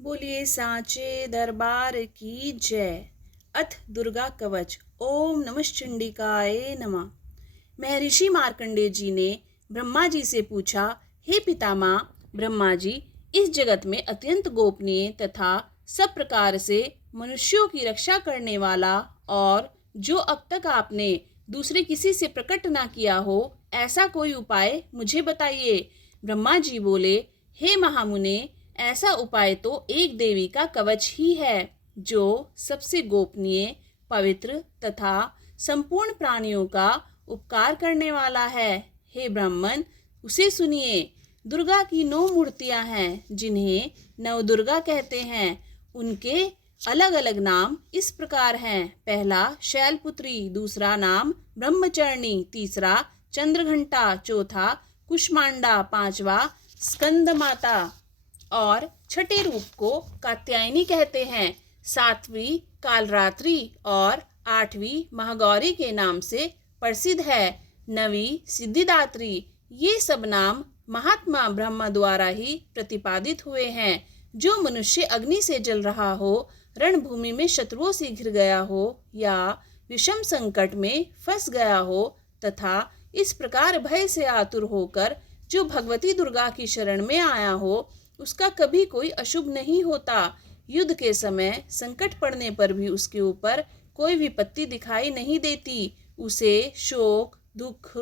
बोलिए सांचे दरबार की जय। अथ दुर्गा कवच। ओम नमश्चंडिकाय नमः। महर्षि मार्कंडेय जी ने ब्रह्मा जी से पूछा, हे पितामह ब्रह्मा जी, इस जगत में अत्यंत गोपनीय तथा सब प्रकार से मनुष्यों की रक्षा करने वाला और जो अब तक आपने दूसरे किसी से प्रकट ना किया हो, ऐसा कोई उपाय मुझे बताइए। ब्रह्मा जी बोले, हे महामुने, ऐसा उपाय तो एक देवी का कवच ही है, जो सबसे गोपनीय, पवित्र तथा संपूर्ण प्राणियों का उपकार करने वाला है। हे ब्राह्मण, उसे सुनिए। दुर्गा की 9 मूर्तियां हैं, जिन्हें नवदुर्गा कहते हैं। उनके अलग अलग नाम इस प्रकार हैं। पहला शैलपुत्री, दूसरा नाम ब्रह्मचरणी, तीसरा चंद्रघंटा, चौथा कुष्मांडा, पांचवा स्कंद माता और छठे रूप को कात्यायनी कहते हैं। सातवीं कालरात्रि और आठवीं महागौरी के नाम से प्रसिद्ध है। नवीं सिद्धिदात्री। ये सब नाम महात्मा ब्रह्मा द्वारा ही प्रतिपादित हुए हैं। जो मनुष्य अग्नि से जल रहा हो, रणभूमि में शत्रुओं से घिर गया हो या विषम संकट में फंस गया हो तथा इस प्रकार भय से आतुर होकर जो भगवती दुर्गा की शरण में आया हो, उसका कभी कोई अशुभ नहीं होता। युद्ध के समय संकट पड़ने पर भी उसके ऊपर कोई विपत्ति दिखाई नहीं देती। उसे शोक, दुख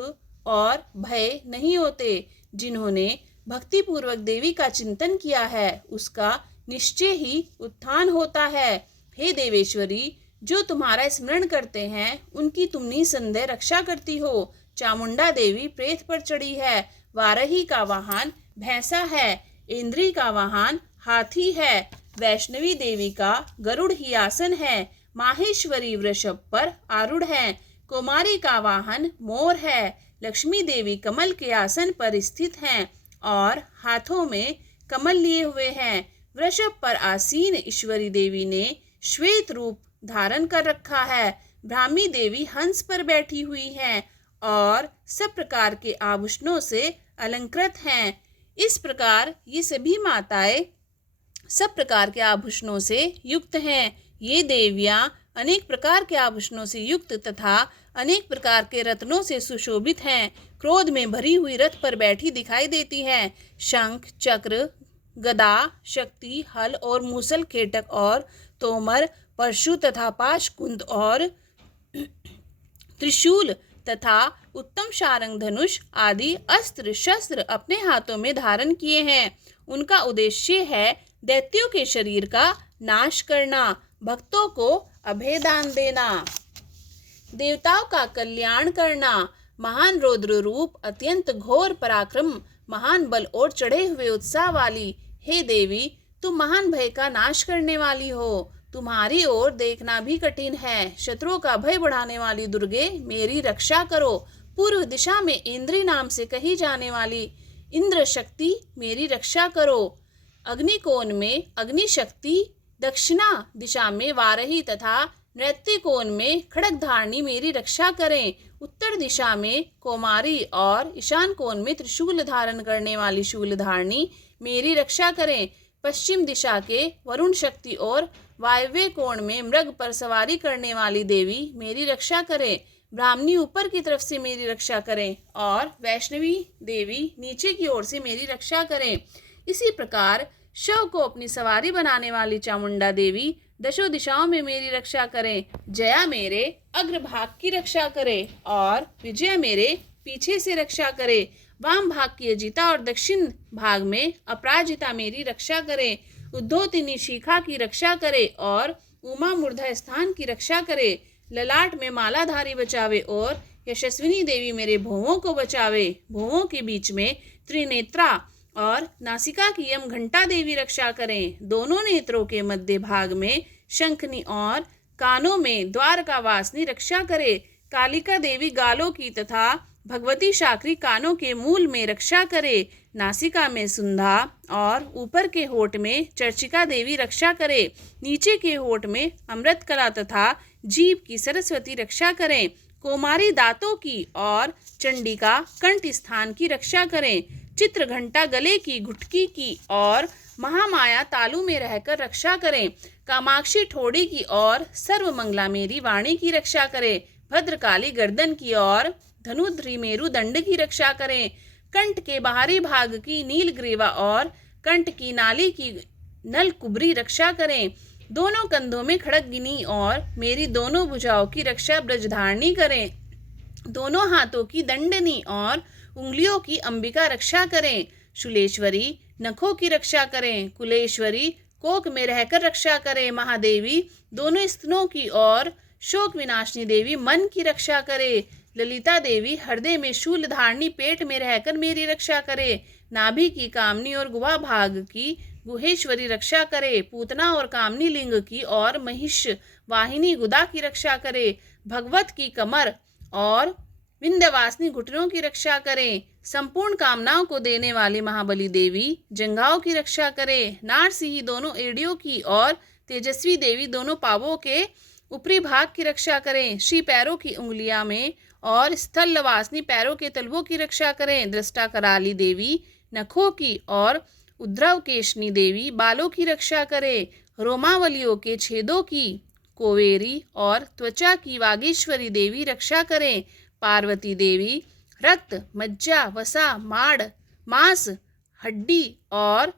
और भय नहीं होते। जिन्होंने भक्ति पूर्वक देवी का चिंतन किया है, उसका निश्चय ही उत्थान होता है। हे देवेश्वरी, जो तुम्हारा स्मरण करते हैं, उनकी तुम निसंदेह रक्षा करती हो। चामुंडा देवी प्रेत पर चढ़ी है। वाराही का वाहन भैंसा है। इंद्री का वाहन हाथी है। वैष्णवी देवी का गरुड़ ही आसन है। माहेश्वरी वृषभ पर आरूढ़ है। कुमारी का वाहन मोर है। लक्ष्मी देवी कमल के आसन पर स्थित हैं और हाथों में कमल लिए हुए हैं। वृषभ पर आसीन ईश्वरी देवी ने श्वेत रूप धारण कर रखा है। ब्राह्मी देवी हंस पर बैठी हुई हैं और सब प्रकार के आभूषणों से अलंकृत हैं। इस प्रकार ये सभी माताएं सब प्रकार के आभूषणों से युक्त हैं। ये देवियां अनेक प्रकार के आभूषणों से युक्त तथा अनेक प्रकार के रत्नों से सुशोभित हैं। क्रोध में भरी हुई रथ पर बैठी दिखाई देती हैं। शंख, चक्र, गदा, शक्ति, हल और मूसल, खेटक और तोमर, परशु तथा पाशकुंद और त्रिशूल तथा उत्तम शारंग, धनुष आदि अस्त्र शस्त्र अपने हाथों में धारण किए हैं। उनका उद्देश्य है दैत्यों के शरीर का नाश करना, भक्तों को अभयदान देना, देवताओं का कल्याण करना। महान रौद्र रूप, अत्यंत घोर पराक्रम, महान बल और चढ़े हुए उत्साह वाली हे देवी, तुम महान भय का नाश करने वाली हो। तुम्हारी ओर देखना भी कठिन है। शत्रुओं का भय बढ़ाने वाली दुर्गे, मेरी रक्षा करो। पूर्व दिशा में इंद्री नाम से कही जाने वाली इंद्र शक्ति, मेरी रक्षा करो। अग्निकोण में अग्नि शक्ति, दक्षिणा दिशा में वाराही तथा नृत्य कोण में खड्गधारणी मेरी रक्षा करें। उत्तर दिशा में कौमारी और ईशान कोण में त्रिशूल धारण करने वाली शूलधारणी मेरी रक्षा करें। पश्चिम दिशा के वरुण शक्ति और वायव्य कोण में मृग पर सवारी करने वाली देवी मेरी रक्षा करें। ब्राह्मणी ऊपर की तरफ से मेरी रक्षा करें और वैष्णवी देवी नीचे की ओर से मेरी रक्षा करें। इसी प्रकार शव को अपनी सवारी बनाने वाली चामुंडा देवी दशों दिशाओं में मेरी रक्षा करें। जया मेरे अग्रभाग की रक्षा करे और विजया मेरे पीछे से रक्षा करे। वाम भाग की अजिता और दक्षिण भाग में अपराजिता मेरी रक्षा करे। उद्धोतिनी शिखा की रक्षा करे और उमा मूर्धा स्थान की रक्षा करे। ललाट में मालाधारी बचावे और यशस्विनी देवी मेरे भौहों को बचावे। भौहों के बीच में त्रिनेत्रा और नासिका की यम घंटा देवी रक्षा करें। दोनों नेत्रों के मध्य भाग में शंखनी और कानों में द्वारका वासनी रक्षा करे। कालिका देवी गालों की तथा भगवती शाकरी कानों के मूल में रक्षा करे। नासिका में सुंधा और ऊपर के होठ में चर्चिका देवी रक्षा करे। नीचे के होठ में अमृत कला तथा जीभ की सरस्वती रक्षा करें। कोमारी दांतों की और चंडिका कंठ स्थान की रक्षा करें। चित्र घंटा गले की घुटकी की और महामाया तालु में रहकर रक्षा करें। कामाक्षी ठोड़ी की और सर्वमंगला मेरी वाणी की रक्षा करें। भद्रकाली गर्दन की और धनुद्री मेरु दंड की रक्षा करें। कंठ के बाहरी भाग की नीलग्रीवा और कंठ की नाली की नल कुबरी रक्षा करें। दोनों कंधों में खड़गगिनी और मेरी दोनों भुजाओं की रक्षा ब्रजधारणी करें। दोनों हाथों की दंडनी और उंगलियों की अंबिका रक्षा करें। शूलेश्वरी नखों की रक्षा करें। कुलेश्वरी कोक में रहकर रक्षा करें। महादेवी दोनों स्तनों की और शोक विनाशिनी देवी मन की रक्षा करे। ललिता देवी हृदय में शूल धारणी पेट में रहकर मेरी रक्षा करे। नाभि की कामनी और गुहा भाग की गुहेश्वरी रक्षा करे। पूतना और कामनी लिंग की और महिष वाहिनी गुदा की रक्षा करे। भगवत की कमर और विंध्यवासिनी घुटनों की रक्षा करें। संपूर्ण कामनाओं को देने वाली महाबली देवी जंघाओं की रक्षा करें। नारसिंही दोनों एड़ियों की और तेजस्वी देवी दोनों पावों के ऊपरी भाग की रक्षा करें। श्री पैरों की उंगलियां में और स्थल लवासनी पैरों के तलवों की रक्षा करें। दृष्टा कराली देवी नखों की और उद्रव केशनी देवी बालों की रक्षा करें। रोमावलियों के छेदों की कोवेरी और त्वचा की वागीश्वरी देवी रक्षा करें। पार्वती देवी रक्त मज्जा वसा माड़ मांस हड्डी और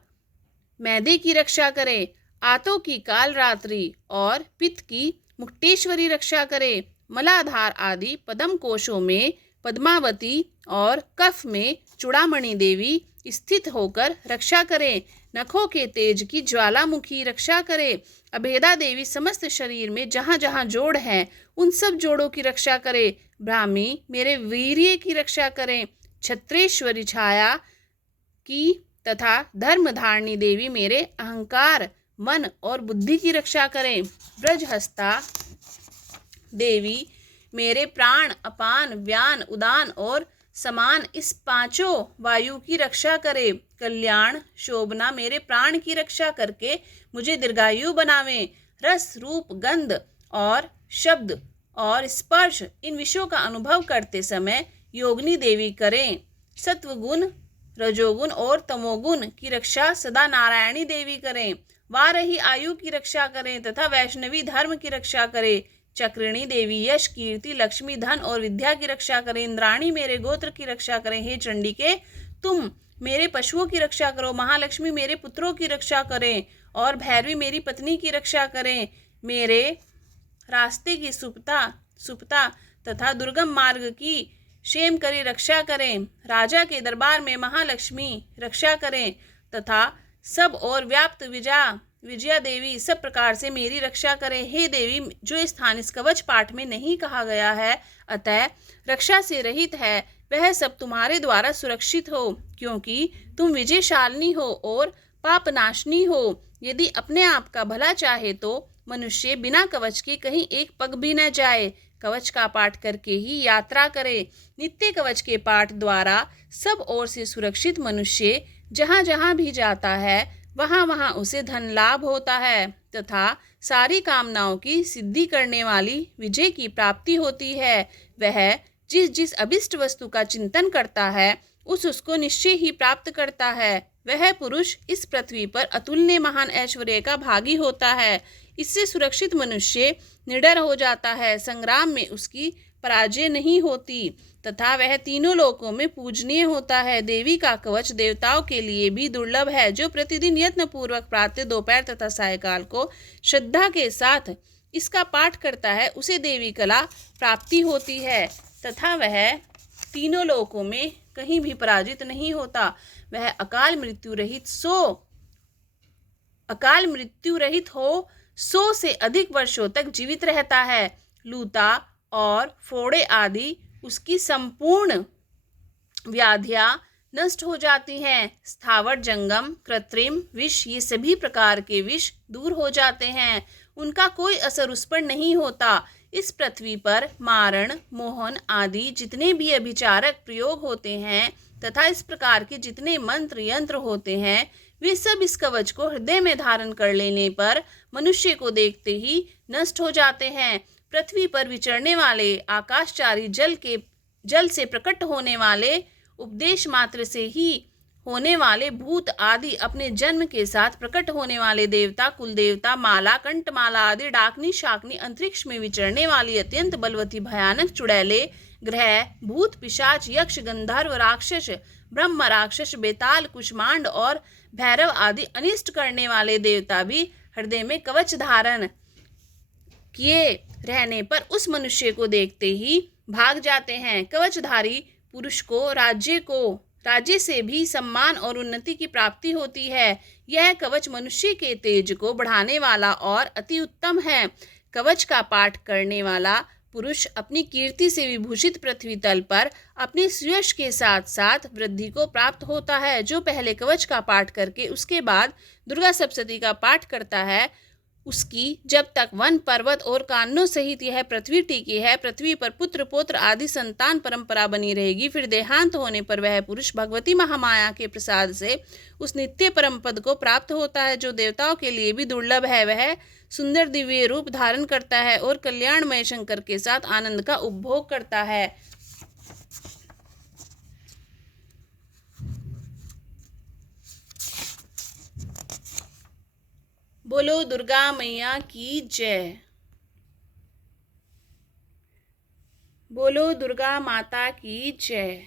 मैदे की रक्षा करें। आतों की काल रात्रि और पित्त की मुक्तेश्वरी रक्षा करें। मलाधार आदि पद्म कोशों में पद्मावती और कफ में चूड़ामणि देवी स्थित होकर रक्षा करें। नखों के तेज की ज्वालामुखी रक्षा करें। अभेदा देवी समस्त शरीर में जहाँ जहाँ जोड़ हैं उन सब जोड़ों की रक्षा करें। ब्राह्मी मेरे वीर्य की रक्षा करें। छत्रेश्वरी छाया की तथा धर्मधारिणी देवी मेरे अहंकार मन और बुद्धि की रक्षा करें। ब्रजहस्ता देवी मेरे प्राण अपान व्यान उदान और समान इस पांचों वायु की रक्षा करे। कल्याण शोभना मेरे प्राण की रक्षा करके मुझे दीर्घायु बनावें। रस रूप गंध और शब्द और स्पर्श इन विषयों का अनुभव करते समय योगिनी देवी करें। सत्वगुण रजोगुण और तमोगुण की रक्षा सदा नारायणी देवी करें। वारही आयु की रक्षा करें तथा वैष्णवी धर्म की रक्षा करें। चक्रिणी देवी यश कीर्ति लक्ष्मी धन और विद्या की रक्षा करें। इंद्राणी मेरे गोत्र की रक्षा करें। हे चंडिके तुम मेरे पशुओं की रक्षा करो। महालक्ष्मी मेरे पुत्रों की रक्षा करें और भैरवी मेरी पत्नी की रक्षा करें। मेरे रास्ते की सुपता तथा दुर्गम मार्ग की क्षेम करी रक्षा करें। राजा के दरबार में महालक्ष्मी रक्षा करें तथा सब और व्याप्त विजया देवी सब प्रकार से मेरी रक्षा करें। हे देवी जो स्थान इस कवच पाठ में नहीं कहा गया है अतः रक्षा से रहित है वह सब तुम्हारे द्वारा सुरक्षित हो, क्योंकि तुम विजयशालिनी हो और पापनाशनी हो। यदि अपने आप का भला चाहे तो मनुष्य बिना कवच के कहीं एक पग भी न जाए। कवच का पाठ करके ही यात्रा करे। नित्य कवच के पाठ द्वारा सब ओर से सुरक्षित मनुष्य जहाँ जहाँ भी जाता है वहाँ वहाँ उसे धन लाभ होता है तथा सारी कामनाओं की सिद्धि करने वाली विजय की प्राप्ति होती है। वह जिस जिस अभिष्ट वस्तु का चिंतन करता है उसको निश्चय ही प्राप्त करता है। वह पुरुष इस पृथ्वी पर अतुलनीय महान ऐश्वर्य का भागी होता है। इससे सुरक्षित मनुष्य निडर हो जाता है। संग्राम में उसकी पराजय नहीं होती तथा वह तीनों लोकों में पूजनीय होता है। देवी का कवच देवताओं के लिए भी दुर्लभ है। जो प्रतिदिन यत्न पूर्वक प्रातः दोपहर तथा सायकाल को श्रद्धा के साथ इसका पाठ करता है उसे देवी कला प्राप्ति होती है तथा वह तीनों लोकों में कहीं भी पराजित नहीं होता। वह अकाल मृत्यु रहित हो 100 से अधिक वर्षों तक जीवित रहता है। लूता और फोड़े आदि उसकी संपूर्ण व्याधियां नष्ट हो जाती हैं। स्थावर जंगम कृत्रिम विष ये सभी प्रकार के विष दूर हो जाते हैं। उनका कोई असर उस पर नहीं होता। इस पृथ्वी पर मारण मोहन आदि जितने भी अभिचारक प्रयोग होते हैं तथा इस प्रकार के जितने मंत्र यंत्र होते हैं वे सब इस कवच को हृदय में धारण कर लेने पर मनुष्य को देखते ही नष्ट हो जाते हैं। पृथ्वी पर विचरने वाले आकाशचारी जल से प्रकट होने वाले उपदेश मात्र से ही होने वाले भूत आदि, अपने जन्म के साथ प्रकट होने वाले देवता, कुल देवता, माला, कंठमाला आदि, डाकनी शाकनी, अंतरिक्ष में विचरने वाली अत्यंत बलवती भयानक चुड़ैले, ग्रह, भूत, पिशाच, यक्ष, गंधर्व, राक्षस, ब्रह्म राक्षस, बेताल, कुष्मांड और भैरव आदि अनिष्ट करने वाले देवता भी हृदय में कवच धारण किए रहने पर उस मनुष्य को देखते ही भाग जाते हैं। कवचधारी पुरुष को राज्य से भी सम्मान और उन्नति की प्राप्ति होती है। यह कवच मनुष्य के तेज को बढ़ाने वाला और अति उत्तम है। कवच का पाठ करने वाला पुरुष अपनी कीर्ति से विभूषित पृथ्वी तल पर अपने सुयश के साथ साथ वृद्धि को प्राप्त होता है। जो पहले कवच का पाठ करके उसके बाद दुर्गा सप्तशती का पाठ करता है, उसकी जब तक वन पर्वत और कानों सहित यह पृथ्वी टिकी है, पृथ्वी पर पुत्र पौत्र आदि संतान परंपरा बनी रहेगी। फिर देहांत होने पर वह पुरुष भगवती महामाया के प्रसाद से उस नित्य परम पद को प्राप्त होता है, जो देवताओं के लिए भी दुर्लभ है। वह सुंदर दिव्य रूप धारण करता है और कल्याणमय शंकर के साथ आनंद का उपभोग करता है। बोलो दुर्गा मैया की जय। बोलो दुर्गा माता की जय।